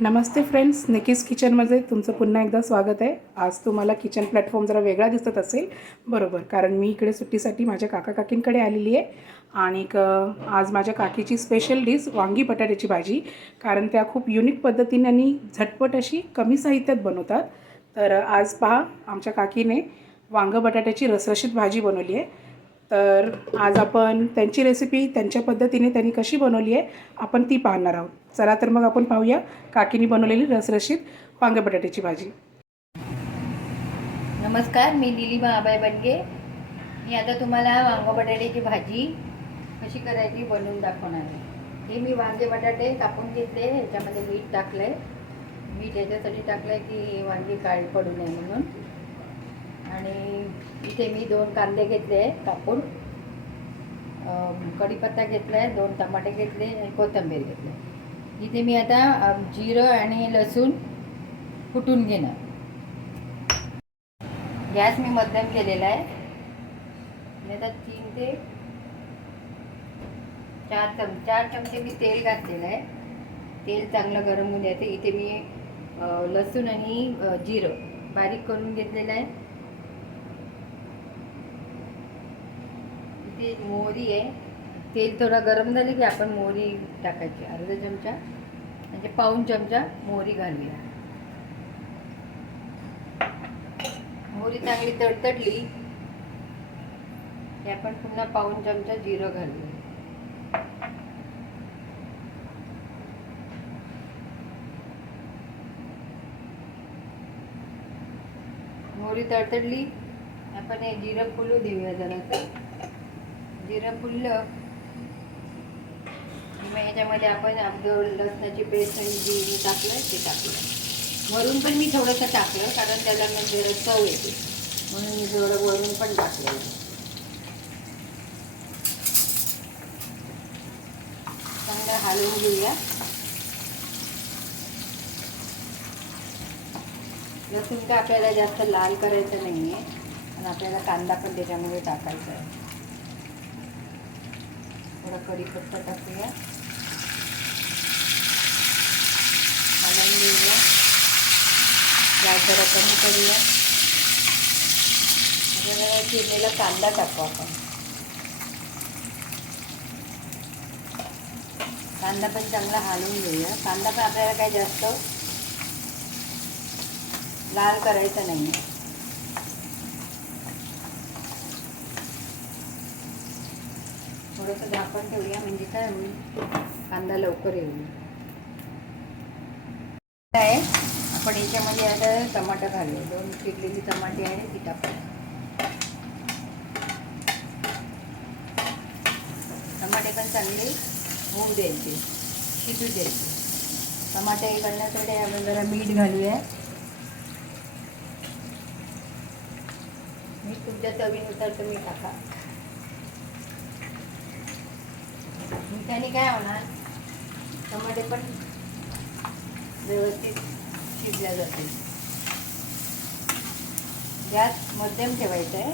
नमस्ते friends, Nikki's किचनमध्ये तुमचं पुन्हा एकदा स्वागत आहे. आज तुम्हाला किचन प्लॅटफॉर्म जरा वेगळा दिसत असेल, बरोबर, कारण मी इकडे सुट्टीसाठी माझ्या काकाकाकींकडे आलेली आहे. आणि आज माझ्या काकीची स्पेशल डिश वांगी बटाट्याची भाजी, कारण त्या खूप युनिक पद्धतीने आणि झटपट अशी कमी साहित्यात बनवतात. तर आज पहा, आमच्या काकीने वांगं बटाट्याची रसरशीत भाजी बनवली आहे. तर आज आपण त्यांची रेसिपी त्यांच्या पद्धतीने त्यांनी कशी बनवली आहे आपण ती पाहणार आहोत. चला तर मग आपण पाहूया काकीने बनवलेली रसरशीत वांगे बटाट्याची भाजी. नमस्कार, मी दिलीमा आबाई बनगे. मी आता तुम्हाला वांग बटाट्याची भाजी कशी करायची बनवून दाखवणार आहे. हे मी वांगे बटाटे कापून घेतले, ह्याच्यामध्ये मीठ टाकलं आहे. मीठ याच्यासाठी टाकलं आहे की वांगी काळी पडू नये म्हणून. आणि इथे मी 2 कांदे घेतले आहे कापून, कढीपत्ता घेतला आहे, 2 टमाटे घेतले आणि कोथिंबीर घेतले. इथे मी आता जिरं आणि लसूण कुटून घेणार. गॅस मी मध्यम केलेला आहे. मी आता 3 ते 4 चमचे मी तेल घातलेलं आहे. तेल चांगलं गरम होऊन द्यायचं. इथे मी लसूण आणि जिरं बारीक करून घेतलेलं आहे. इथे मोहरी आहे. तेल थोडं गरम झाले की आपण मोहरी टाकायची, अर्धा चमचा म्हणजे पाऊण चमचा मोहरी घालूया. मोहरी चांगली तडतडली की आपण पुन्हा पाऊण चमचा जिरं घालूया. मोहरी तडतडली, आपण हे जिरं फुलू देऊया जरासं. जिरं फुललं मग याच्यामध्ये आपण आपलं लसणाची पेस्ट आणि जिरे टाकलं ते टाकलं. वरून पण मी थोडंसं टाकलं कारण त्याला मग जरा चव येते म्हणून मी थोडं वरून पण टाकलं. चांगलं हलवून घेऊया. लसूण का आपल्याला जास्त लाल करायचं नाही आहे आणि आपल्याला कांदा पण त्याच्यामध्ये टाकायचा आहे. थोडा कढीपत्ता टाकूया, हलवून घेऊया. गॅस जरा कमी करूया. त्याच्यामध्ये चिरलेला कांदा टाकू आपण. कांदा पण चांगला हलवून घेऊया. कांदा पण आपल्याला काही जास्त लाल करायचं नाही. थोडंसं झाकण ठेवूया म्हणजे काय होईल, कांदा लवकर येईल. आहे आपण याच्यामध्ये आता टमाटर घालूया. 2 चिरलेली टमाटे आहे ती टाकू. टमाटे पण चांगले होऊ द्यायचे, शिजू द्यायचे. टमाटे घालण्यासाठी आपण जरा मीठ घालूया. मीठ तुमच्या चवीनुसार तुम्ही टाका. मिठाने काय होणार, टमाटे पण व्यवस्थित शिजल्या जाते. गॅस मध्यम ठेवायचा आहे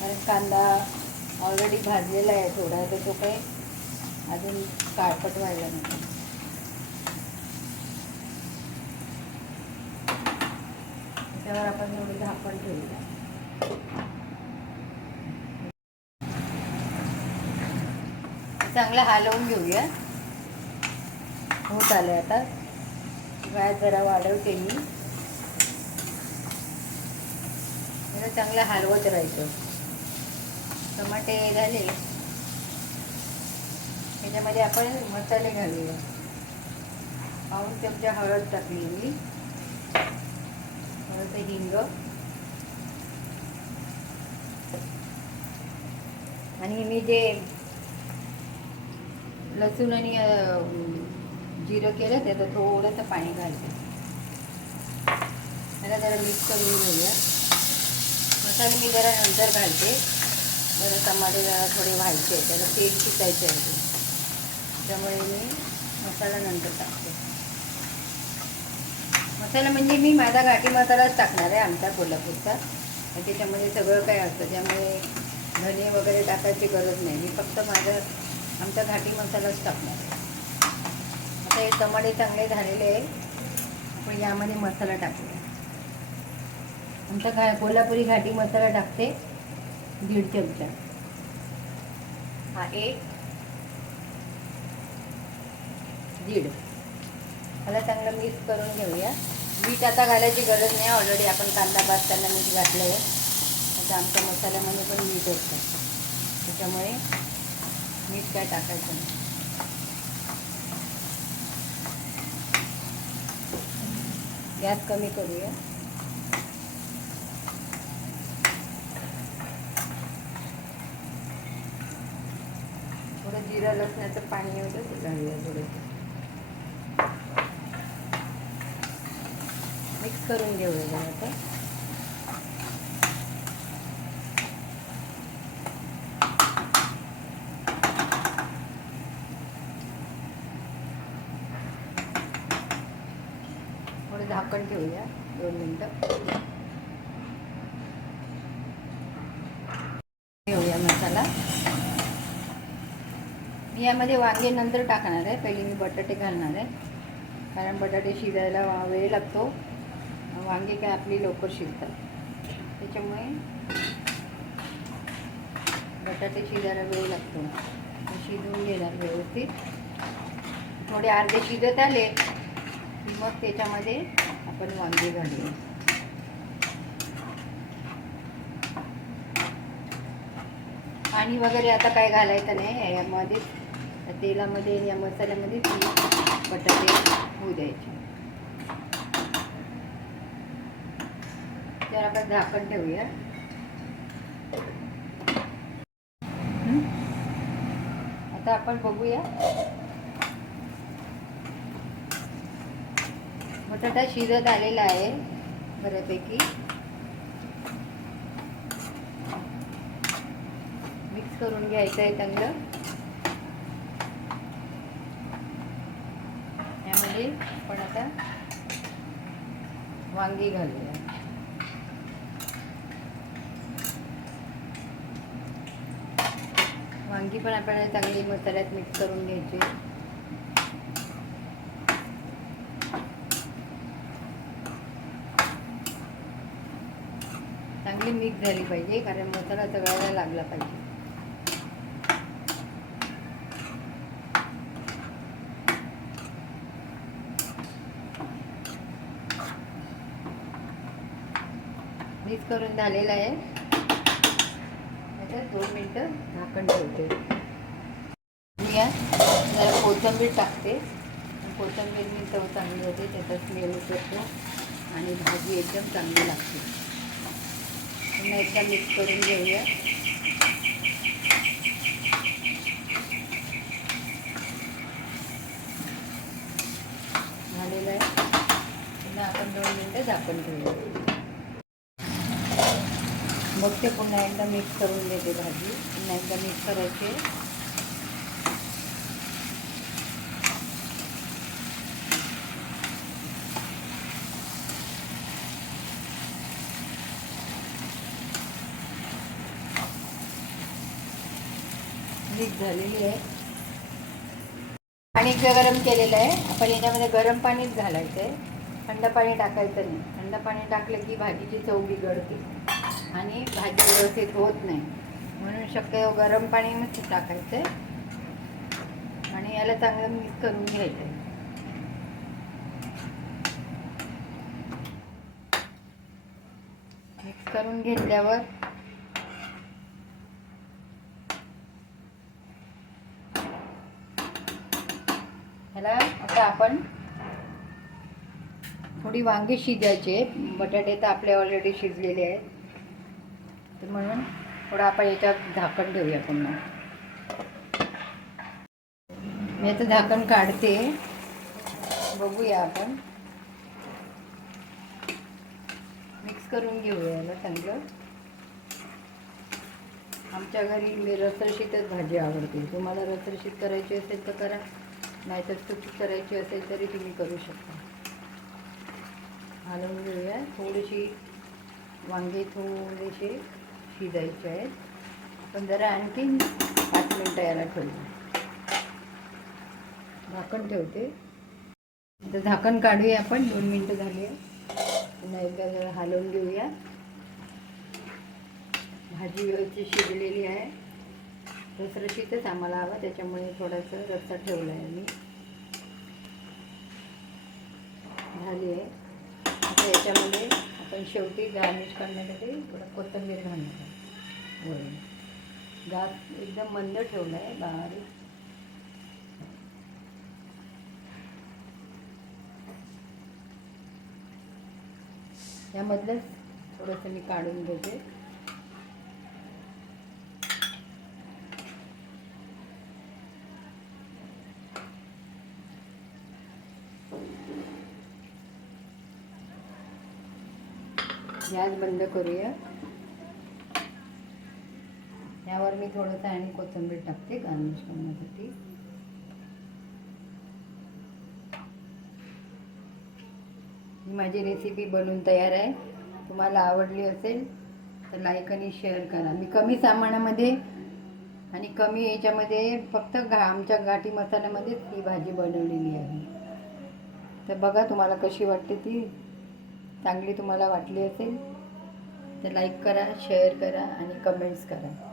कारण कांदा ऑलरेडी भाजलेला आहे थोडा, तर तो काही अजून काळपट व्हायला नाही. त्यावर आपण थोडं झाकण ठेवूया. चांगलं हलवून घेऊया. होत आलं आता. गॅस जरा वाढवते मी. त्याला चांगलं हलवत राहायचं. टमाटे झाले, त्याच्यामध्ये आपण मसाले घालूया. पाऊण चमचा हळद टाकली मी, थोडंसं हिंग आणि मी जे लसूण आणि जिरं केलं त्याचं थोडंसं पाणी घालते. त्याला जरा मिक्स करून घेऊया. मसाले मी जरा नंतर घालते. जरा टमाटे जरा थोडे व्हायचे, त्याला तेल शिकायचं आहे, त्यामुळे मी मसाला नंतर टाकते. मसाला म्हणजे मी माझा घाटी मसालाच टाकणार आहे, आमचा कोल्हापूरचा. त्याच्यामध्ये सगळं काय असतं, त्यामुळे धने वगैरे टाकायची गरज नाही. मी फक्त आमचा घाटी मसालाच टाकणार आहे. आता हे टमाटे चांगले झालेले आहे. आपण यामध्ये मसाला टाकूया. आमचा कोल्हापुरी घाटी मसाला टाकते 1.5 चमचा. हा 1 1.5. ह्याला चांगलं मिक्स करून घेऊया. मीठ आता घालायची गरज नाही, ऑलरेडी आपण कांदा भाजताना मीठ घातलं आहे. आता आमच्या मसाल्यामध्ये पण मीठ असतं, त्याच्यामुळे मीठ काय टाकायचं नाही. गॅस कमी करूया. थोडं जिरा लसणाचं पाणी होतं ते घालूया. थोडं मिक्स करून घेऊया आता. थोडं झाकण ठेवूया 2 मिनटं. घेऊया मसाला. मी यामध्ये वांगे नंतर टाकणार आहे, पहिले मी बटाटे घालणार आहे, कारण बटाटे शिजायला वेळ लागतो. वांगे काय आपली लवकर शिजतात, त्याच्यामुळे बटाटे शिजायला वेळ लागतो. शिजवून घेणार व्यवस्थित. थोडे अर्धे शिजत आले की मग त्याच्यामध्ये आपण वांगे घालूया. पाणी वगैरे आता काय घालायचं नाही यामध्ये. तेलामध्ये या मसाल्यामध्ये बटाटे होऊ द्यायचे. तर आपण झाकण ठेवूया. आता आपण बघूया. बटाटा शिजत आलेला आहे बऱ्यापैकी. मिक्स करून घ्यायचं आहे चांगलं. यामध्ये आपण आता वांगी घालूया. वांगी पण आपल्याला चांगली मसाल्यात मिक्स करून घ्यायची. चांगली मिक्स झाली पाहिजे, कारण मसाला सगळ्याला लागला पाहिजे. मिक्स करून झालेलं आहे. 2 मिनटं झाकण ठेवते. जरा कोथिंबीर टाकते. कोथिंबीरनी चव चांगली होते, त्याचा स्मेल उतरतो आणि भाजी एकदम चांगली लागते. पुन्हा एकदा मिक्स करून घेऊया. झालेलं आहे. पुन्हा आपण 2 मिनटं झाकण ठेवूया. मग ते पुन्हा एकदा मिक्स करून देते भाजी. पुन्हा एकदा मिक्स करायचे. मिक्स झालेली आहे. पाणी गरम केलेलं आहे. आपण याच्यामध्ये गरम पाणीच घालायचं आहे, थंड पाणी टाकायचं नाही. थंड पाणी टाकलं की भाजीची चव बिघडते आणि भाजी व्यवस्थित होत नाही. म्हणून शक्यतो गरम पाणीच टाकायचं आहे आणि याला चांगलं मिक्स करून घ्यायचं आहे. मिक्स करून घेतल्यावर ह्याला आता आपण थोडी वांगी शिजायचे. बटाटे तर आपले ऑलरेडी शिजलेले आहेत, तर म्हणून थोडं आपण याच्यात झाकण ठेवूया. पुन्हा मी याचं झाकण काढते. बघूया आपण. मिक्स करून घेऊया याला चांगलं. आमच्या घरी रसरशीतच भाजी आवडते. तुम्हाला रसरशीत करायची असेल तर करा, नाहीतर सुकी करायची असेल तरी तुम्ही करू शकता. हलवून घेऊया. थोडीशी वांगे थोडेसे शिजायचे आहेत. आपण जरा आणखीन 5 मिनटं याला ठेवू. झाकण ठेवते. आता झाकण काढूया आपण. 2 मिनटं झाली आहे. पुन्हा एकदा जरा हलवून घेऊया. भाजी व्यवस्थित शिजलेली आहे. रसरशीतच आम्हाला हवं, त्याच्यामुळे थोडंसं रस्सा ठेवला आहे मी. झाली आहे. आता याच्यामध्ये आपण शेवटी गार्निश करण्यासाठी थोडं कोथिंबीर घालणार आहे वरून. गॅस एकदम मंद ठेवला आहे, बारीक. यामधलंच थोडंसं मी काढून घेते. गॅस बंद करूया. यावर मी थोडंसं आणि कोथिंबीर टाकते गार्निश करण्यासाठी. ही माझी रेसिपी बनवून तयार आहे. तुम्हाला आवडली असेल तर लाईक आणि शेअर करा. मी कमी सामानामध्ये आणि कमी याच्यामध्ये फक्त आमच्या घाटी मसाल्यामध्येच ही भाजी बनवलेली आहे. तर बघा तुम्हाला कशी वाटते ती. चांगली तुम्हाला वाटली असेल तर लाईक करा, शेअर करा आणि कमेंट्स करा.